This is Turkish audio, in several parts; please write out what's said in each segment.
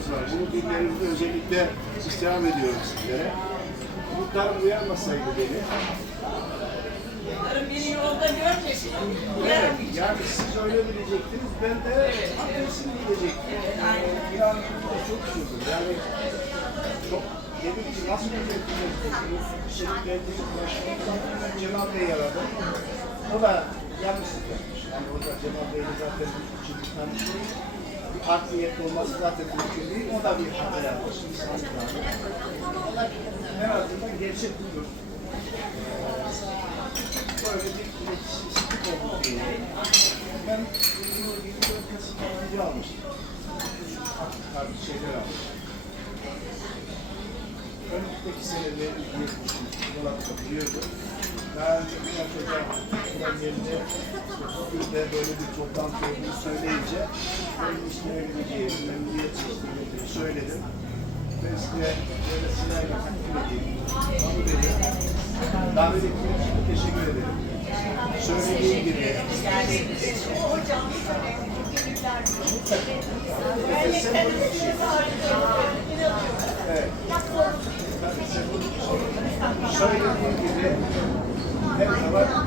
muhtarımız var. Bu günlerimizde özellikle istirham ediyorum sizlere. Muhtarım uyarmasaydı beni, Yarın beni yolda görmesin. evet, yani siz öyle bilecektiniz, ben de adresini bilecektim. Yani bu çok üzüldüm. Yani çok dedim ki nasıl bilecektiniz? Senin geldiğiniz başkanımızdan Cemal Bey'i aradım. O da yanlışlık yapmış. Yani orada Cemal Bey'le zaten şimdi tanışıyor. Bir art niyet olması zaten mümkün değil. O da bir hata yapmış. İnsanlık En azından gerçek budur. Böyle bir iletişimsizlik oldu diye. Ben 24 Kasım'da video almıştım. Tabii şeyler almıştım. Önümüzdeki seneleri yetmişim. Dolapta biliyordum. Daha önce bir haftada de böyle bir toplantı olduğunu söyleyince benim isteyebileceğim memnuniyet çeşitliğini söyledim. Ben size böyle silahla takdim edeyim. Onu dedim. Davet ettiğiniz için teşekkür ederim. Söylediğim gibi bir şey. Evet. Bir. Söylediğim gibi her zaman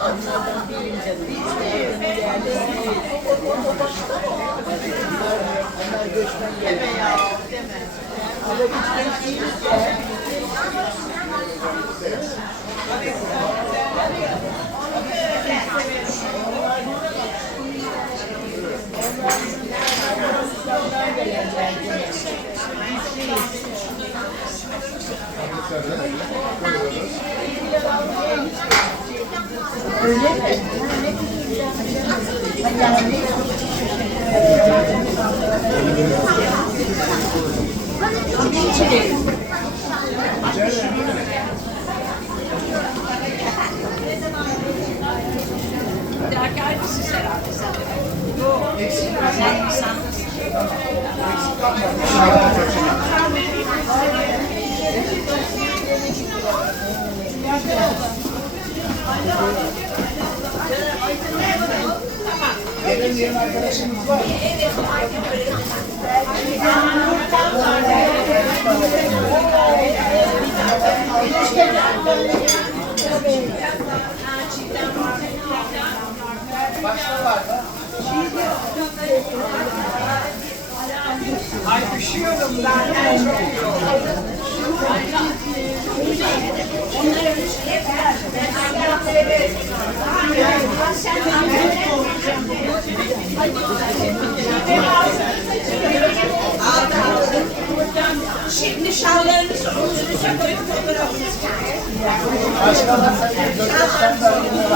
her zaman bekleriz. Her zaman bekleriz. Çaylar geliyor hemen. Deme ya, deme. Bir dahaki aynısız herhalde sen. Yok. Sen insan. Gelen diyen arkadaşımız var mı? Başka var mı? Ay üşüyorum ben. Ben çok üşüyorum. Şimdi şallarınızı omzunuza koyup fotoğrafınızı Başkanlar sayın Dört standartını